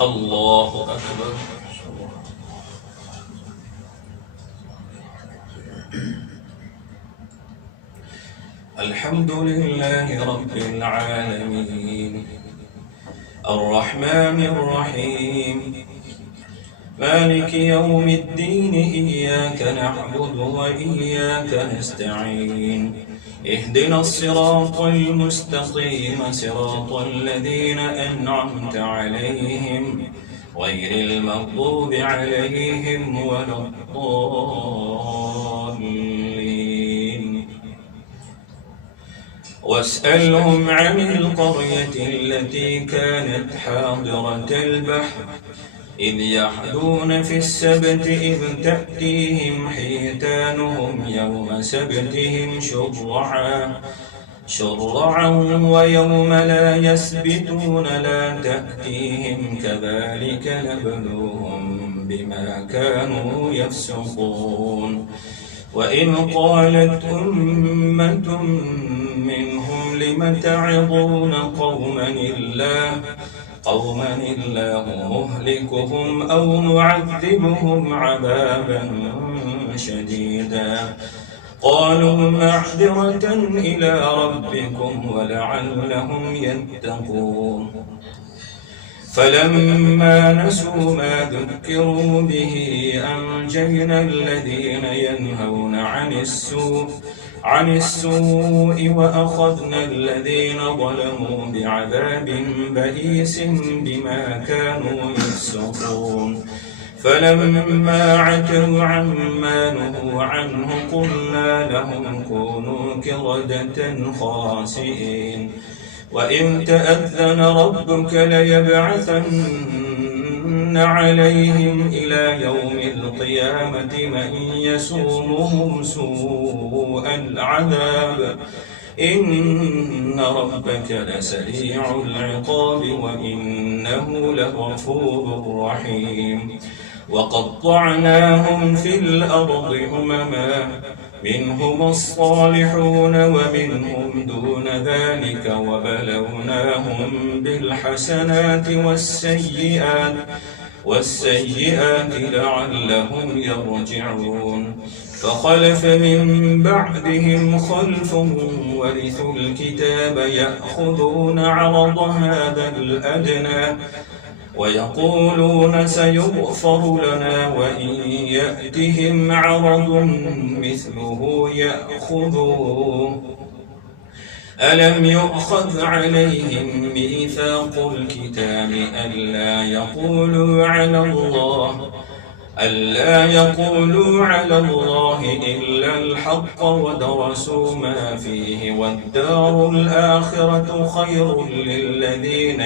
الله أكبر. الحمد لله رب العالمين الرحمن الرحيم مالك يوم الدين إياك نعبد وإياك نستعين اهدنا الصراط المستقيم صراط الذين أنعمت عليهم غير المغضوب عليهم ولا الضالين. واسألهم عن القرية التي كانت حاضرة البحر إذ يعدون في السبت إذ تأتيهم حيتانهم يوم سبتهم شرعا ويوم لا يسبتون لا تأتيهم كذلك نبلوهم بما كانوا يفسقون. وإن قالت أمة منهم لم تعظون قوما الله مهلكهم أو معذبهم عذابا شديدا قالوا معذرة إلى ربكم ولعلهم يتقون. فلما نسوا ما ذكروا به أنجينا الذين ينهون عن السوء وأخذنا الذين ظلموا بعذاب بئيس بما كانوا يفسقون. فلما عتوا عما نهوا عنه قلنا لهم كونوا قردة خاسئين. وإن تأذن ربك ليبعثن عليهم إلى يوم القيامة من يسومهم سوء العذاب إن ربك لسريع العقاب وإنه لغفور رحيم. وقطعناهم في الأرض أمما منهم الصالحون ومنهم دون ذلك وبلوناهم بالحسنات والسيئات لعلهم يرجعون. فخلف من بعدهم خلف ورثوا الكتاب يأخذون عرض هذا الأدنى ويقولون سيغفر لنا وإن يأتهم عرض مثله يأخذوه. ألم يؤخذ عليهم ميثاق الكتاب ألا يقولوا على الله إلا الحق ودرسوا ما فيه والدار الآخرة خير للذين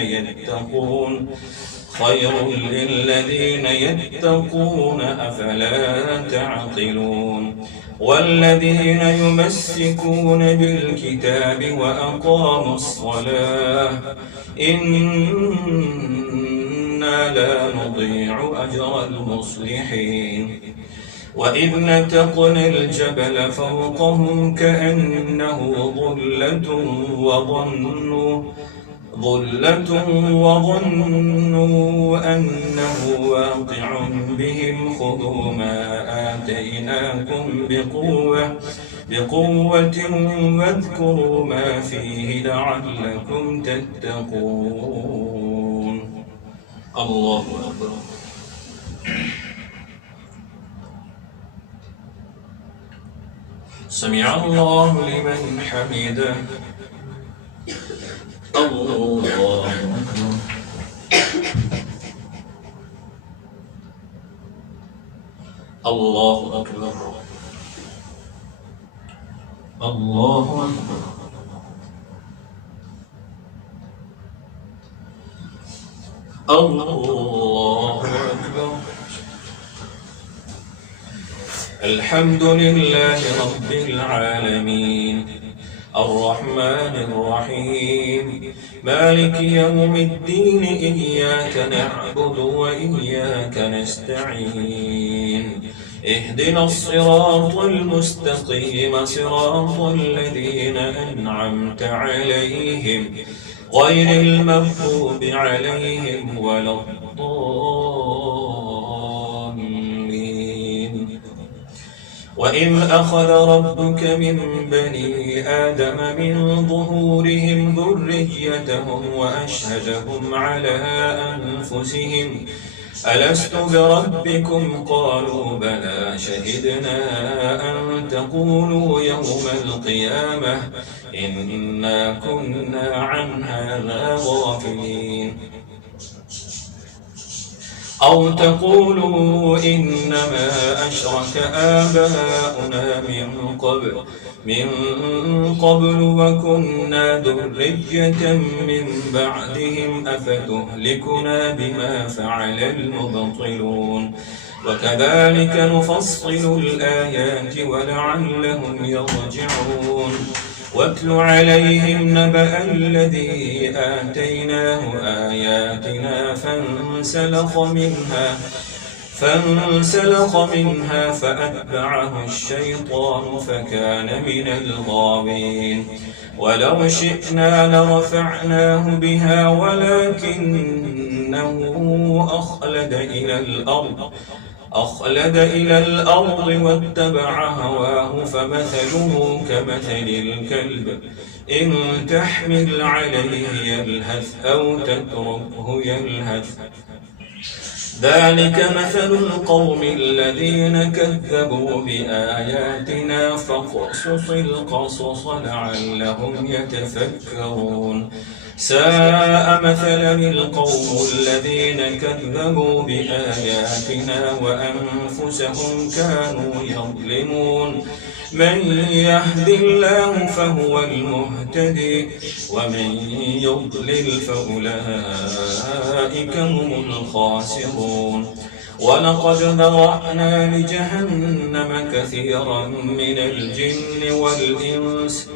يتقون أفلا تعقلون. والذين يمسكون بالكتاب وأقاموا الصلاة إنا لا نضيع أجر المصلحين. وإذ نتقنا الجبل فوقهم كأنه ظلة وظنوا أنه واقع بهم خذوا ما آتيناكم بقوة واذكروا ما فيه لعلكم تتقون. الله أكبر. سمع الله لمن حمده. الله أكبر. الله أكبر. الله أكبر. الله أكبر. الحمد لله رب العالمين الرحمن الرحيم مالك يوم الدين إياك نعبد وإياك نستعين اهدنا الصراط المستقيم صراط الذين أنعمت عليهم غير المغضوب عليهم ولا الضالين. وإذ أخذ ربك من بني آدم من ظهورهم ذريتهم وأشهدهم على أنفسهم ألست بربكم قالوا بلى شهدنا أن تقولوا يوم القيامة إنا كنا عن هذا غافلين أو تقولوا إنما أشرك آباؤنا من قبل وكنا ذرية من بعدهم أفتهلكنا بما فعل المبطلون وكذلك نفصل الآيات ولعلهم يرجعون واتل عليهم نبأ الذي آتيناه آياتنا فانسلخ منها فأتبعه الشيطان فكان من الغاوين ولو شئنا لرفعناه بها ولكنه أخلد إلى الأرض واتبع هواه فمثله كمثل الكلب إن تحمل عليه يلهث أو تتركه يلهث ذلك مثل القوم الذين كذبوا بآياتنا فاقصص القصص لعلهم يتفكرون ساء مثلا القوم الذين كذبوا بآياتنا وأنفسهم كانوا يظلمون من يهد الله فهو المهتدي ومن يضلل فأولئك هم الخاسرون ولقد ذرأنا لجهنم كثيرا من الجن والإنس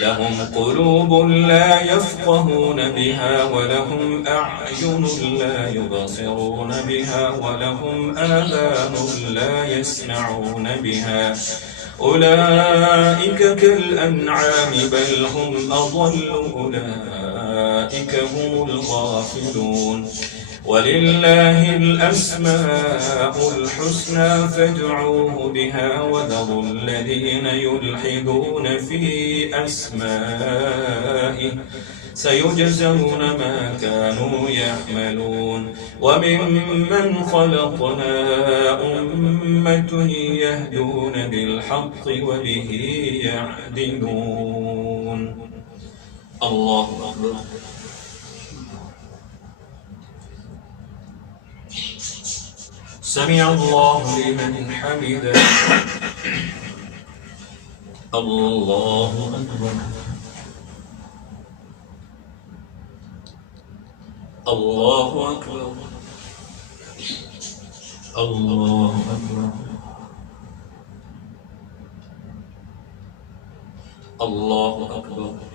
لهم قلوب لا يفقهون بها ولهم أعين لا يبصرون بها ولهم آذان لا يسمعون بها أولئك كالأنعام بل هم أضل أولئك هم الغافلون ولله الأسماء الحسنى فادعوه بها وذروا الذين يلحدون في أسمائه سيجزون ما كانوا يعملون وممن خلقنا أمة يهدون بالحق وبه يعدلون الله أكبر سمع الله لمن حمده الله أكبر الله أكبر الله أكبر الله أكبر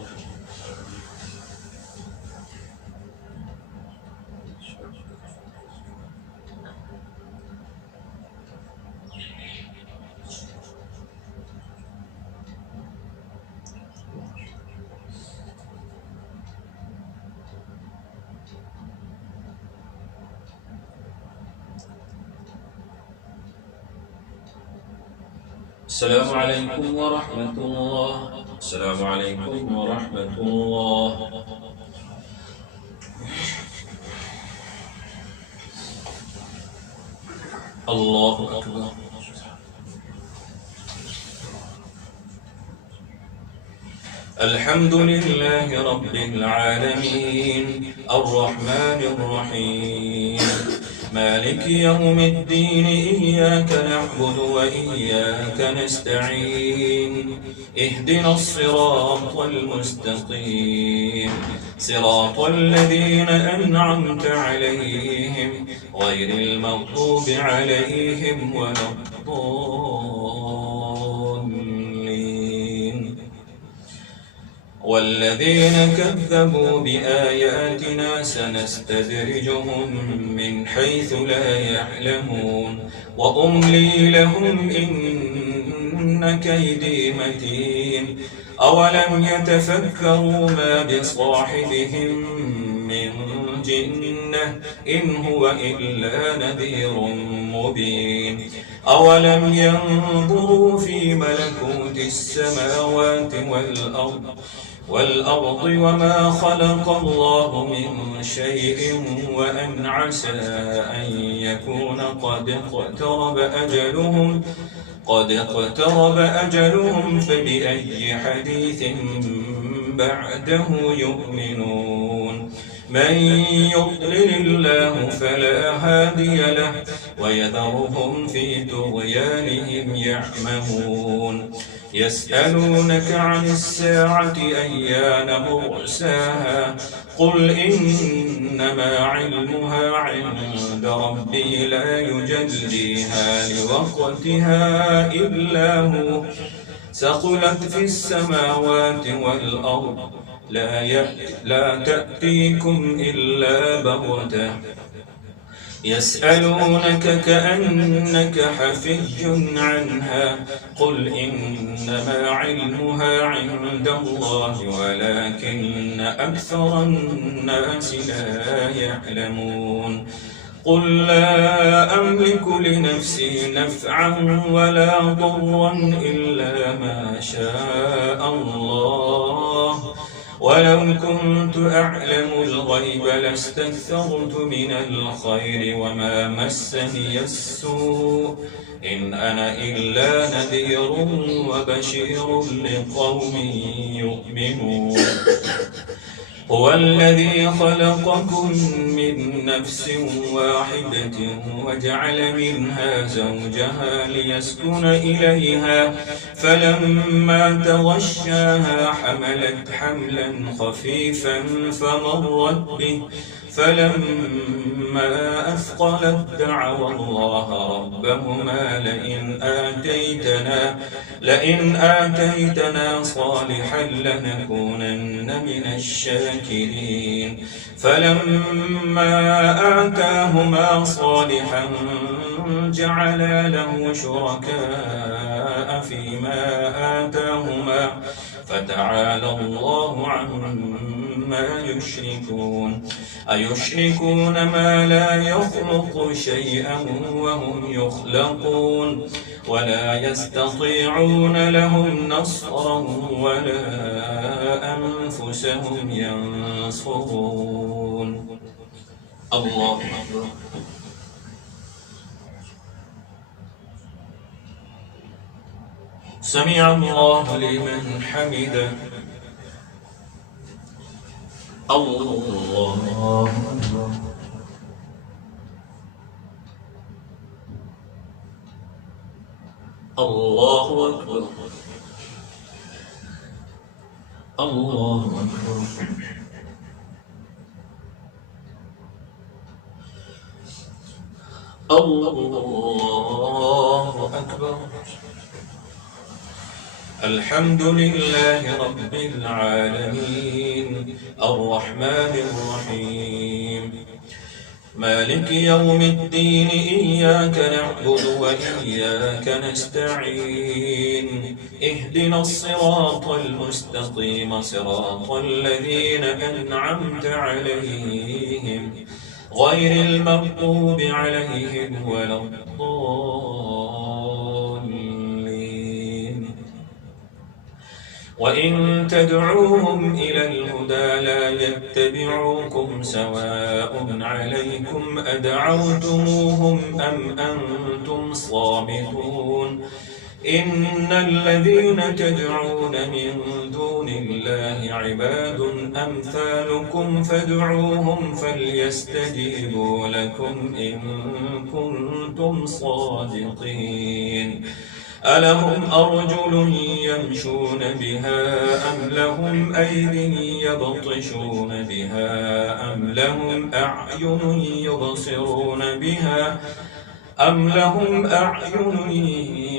السلام عليكم ورحمة الله. السلام عليكم ورحمة الله. الله أكبر. الحمد لله رب العالمين الرحمن الرحيم مالك يوم الدين إياك نعبد وإياك نستعين اهدنا الصراط المستقيم صراط الذين أنعمت عليهم غير المغضوب عليهم ولا الضالين والذين كذبوا بآياتنا سنستدرجهم من حيث لا يعلمون وأملي لهم إن كيدي متين أولم يتفكروا ما بصاحبهم من جنة إن هو إلا نذير مبين أولم ينظروا في ملكوت السماوات والأرض وما خلق الله من شيء وأن عسى أن يكون قد اقترب أجلهم فبأي حديث بعده يؤمنون من يضلل الله فلا هادي له ويذرهم في طغيانهم يعمهون يسألونك عن الساعة أيان مرساها قل إنما علمها عند ربي لا يجليها لوقتها إلا هو ثقلت في السماوات والأرض لا تأتيكم إلا بغتة يسألونك كأنك حفي عنها قل إنما علمها عند الله ولكن أكثر الناس لا يعلمون قل لا أملك لنفسي نفعا ولا ضرا إلا ما شاء الله ولو كنت أعلم الغيب لاستكثرت من الخير وما مسني السوء إن أنا إلا نذير وبشير لقوم يؤمنون هو الذي خلقكم من نفس واحدة وجعل منها زوجها ليسكن إليها فلما تغشاها حملت حملا خفيفا فمرت به فلما أثقلت دعوا الله ربهما لئن آتيتنا صالحا لنكونن من الشاكرين فلما آتاهما صالحا جعلا له شركاء فيما آتاهما فتعالى الله عما يشركون أيشركون ما لا يخلق شيئا وهم يخلقون ولا يستطيعون لهم نصرا ولا أنفسهم ينصرون الله أكبر سمع الله لمن حمده الله أكبر الله أكبر الله أكبر الله أكبر الحمد لله رب العالمين الرحمن الرحيم مالك يوم الدين إياك نعبد وإياك نستعين اهدنا الصراط المستقيم صراط الذين أنعمت عليهم غير المغضوب عليهم ولا الضالين وإن تدعوهم إلى الهدى لا يتبعوكم سواء عليكم أدعوتموهم أم أنتم صامتون إن الذين تدعون من دون الله عباد أمثالكم فادعوهم فليستجيبوا لكم إن كنتم صادقين ألهم أرجل يمشون بها أم لهم أيد يبطشون بها أم لهم أعين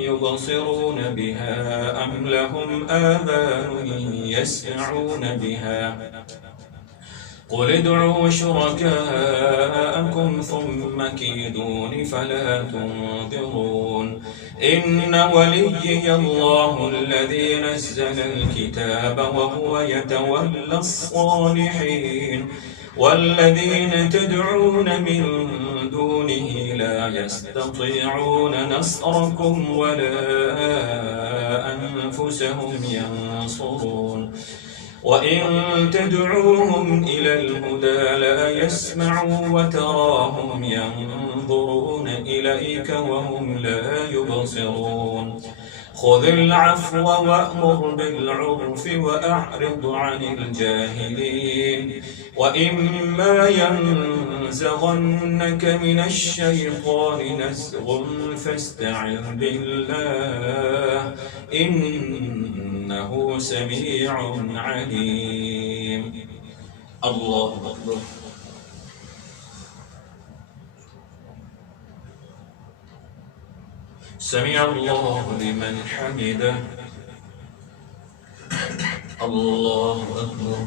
يبصرون بها أم لهم آذان يسمعون بها قل ادعوا شركاءكم ثم كيدون فلا تنظرون إن وليي الله الذي نزل الكتاب وهو يتولى الصالحين والذين تدعون من دونه لا يستطيعون نصركم ولا أنفسهم ينصرون وإن تدعوهم إلى الهدى لا يسمعوا وتراهم ينظرون إليك وهم لا يبصرون خذ العفو وأمر بالعرف وأعرض عن الجاهلين وإما ينزغنك من الشيطان نزغ فاستعذ بالله إنه سميع عليم. الله أكبر. سمع الله لمن حمده. الله أكبر.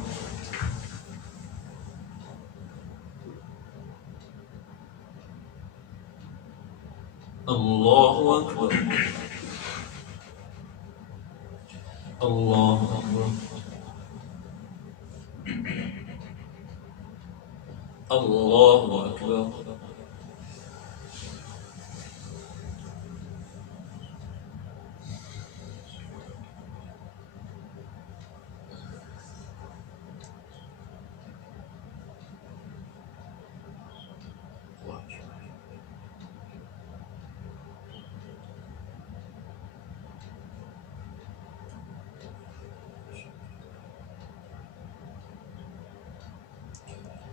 الله أكبر. الله أكبر. الله أكبر.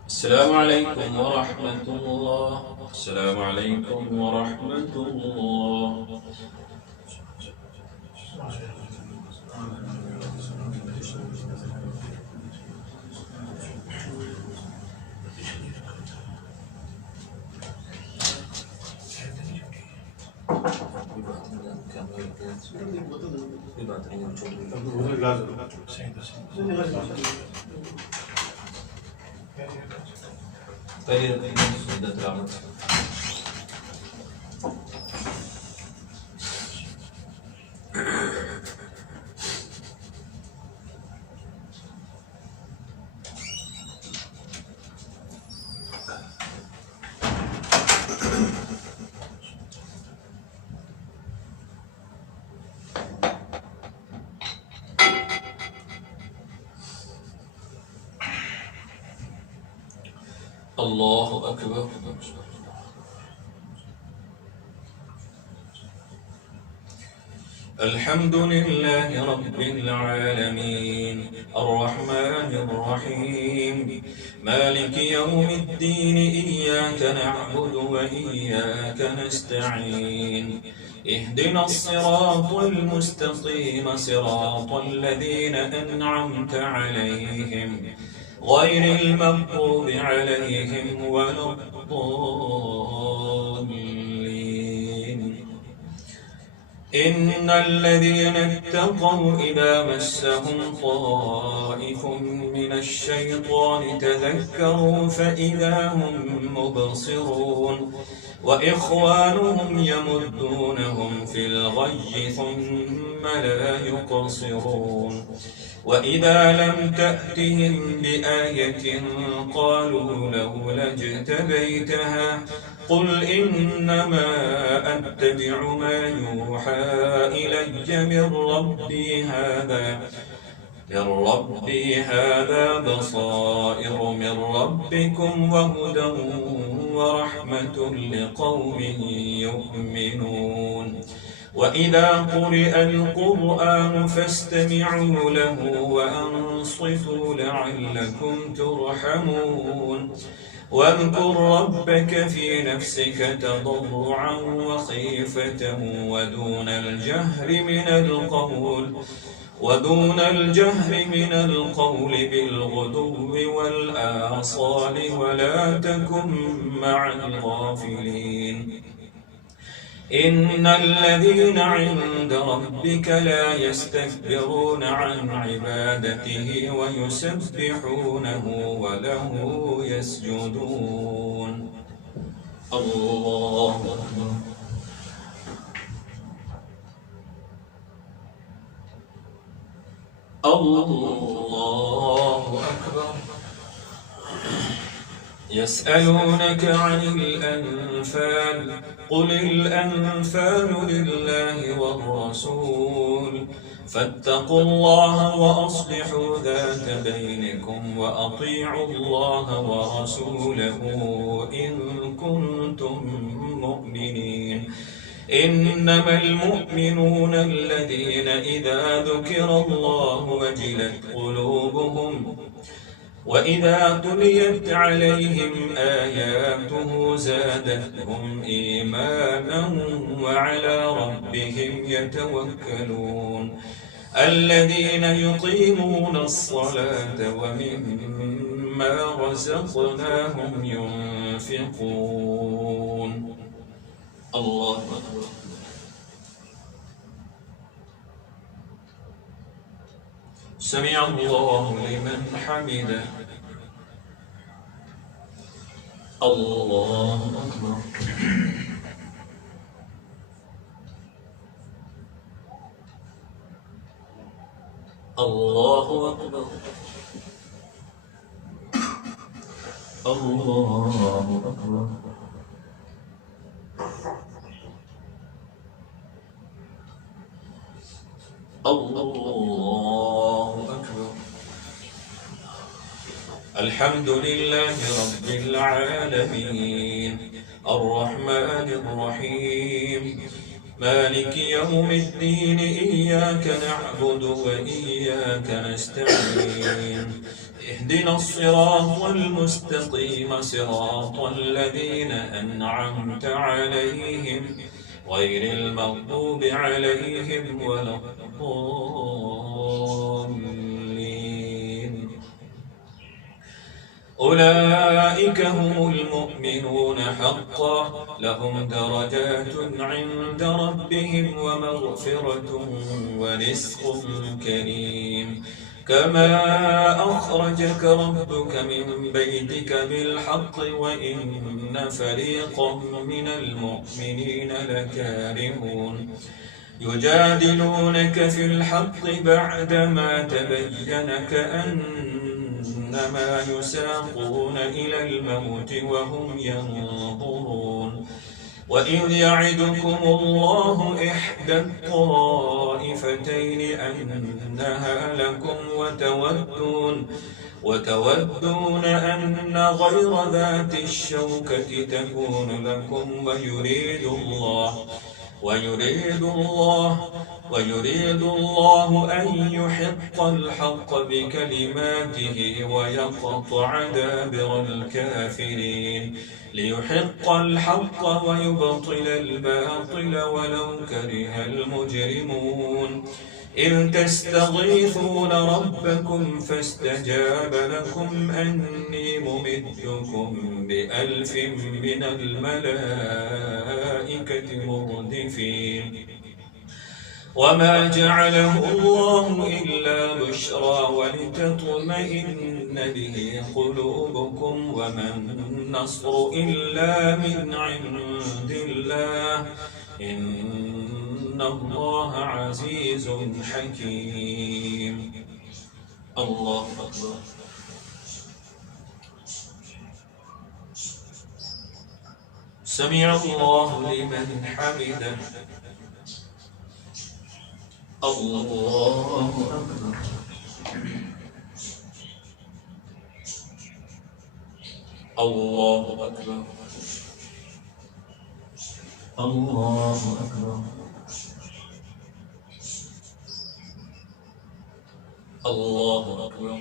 السلام عليكم ورحمة الله. السلام عليكم ورحمة الله. الله أكبر. الحمد لله رب العالمين الرحمن الرحيم مالك يوم الدين إياك نعبد وإياك نستعين اهدنا الصراط المستقيم صراط الذين أنعمت عليهم غير المغضوب عليهم ولا الضالين. إن الذين اتقوا إذا مسهم طائف من الشيطان تذكروا فإذا هم مبصرون وإخوانهم يمدونهم في الغي ثم لا يقصرون وإذا لم تأتهم بآية قالوا لولا اجتبيتها قل إنما أتبع ما يوحى إلي من ربي هذا بصائر من ربكم وهدى ورحمة لقوم يؤمنون. وإذا قرئ القرآن فاستمعوا له وأنصتوا لعلكم ترحمون. واذكر ربك في نفسك تضرعا وخيفة ودون الجهر من القول بالغدو والآصال ولا تكن مع الغافلين. إن الذين عند ربك لا يستكبرون عن عبادته ويسبحونه وله يسجدون. الله أكبر. الله أكبر. يسألونك عن الأنفال قل الأنفال لله والرسول فاتقوا الله وأصلحوا ذات بينكم وأطيعوا الله ورسوله إن كنتم مؤمنين. إنما المؤمنون الذين إذا ذكر الله وجلت قلوبهم وإذا تليت عليهم آياته زادتهم إيمانا وعلى ربهم يتوكلون. الذين يقيمون الصلاة ومما رزقناهم ينفقون. الله أكبر. سمع الله لمن حمده. الله أكبر. الله أكبر. الله أكبر. الله أكبر. الحمد لله رب العالمين الرحمن الرحيم مالك يوم الدين إياك نعبد وإياك نستعين اهدنا الصراط المستقيم صراط الذين أنعمت عليهم غير المغضوب عليهم ولا الضالين. أولئك هم المؤمنون حقا لهم درجات عند ربهم ومغفرة ورزق كريم. كما أخرجك ربك من بيتك بالحق وإن فريقا من المؤمنين لكارهون يجادلونك في الحق بعدما تبين كأنما يساقون إلى الموت وهم ينظرون. وإذ يعدكم الله إحدى الطائفتين أنها لكم وتودون أن غير ذات الشوكة تكون لكم ويريد الله أن يحق الحق بكلماته ويقطع دابر الكافرين ليحق الحق ويبطل الباطل ولو كره المجرمون. إذ تستغيثون ربكم فاستجاب لكم أني ممدكم ب1000 من الملائكة مردفين. وما جعله الله إلا بشرى ولتطمئن به قلوبكم وما النصر إلا من عند الله إن الله عزيز حكيم. الله أكبر. سمع الله لمن حمده. الله أكبر. الله أكبر. الله أكبر. الله أكبر.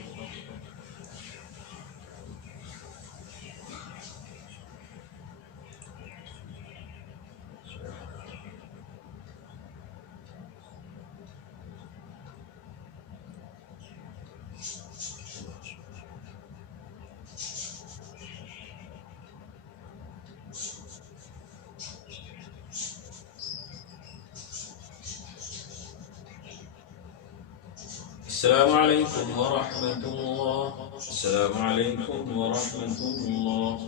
السلام عليكم ورحمة الله. السلام عليكم ورحمة الله.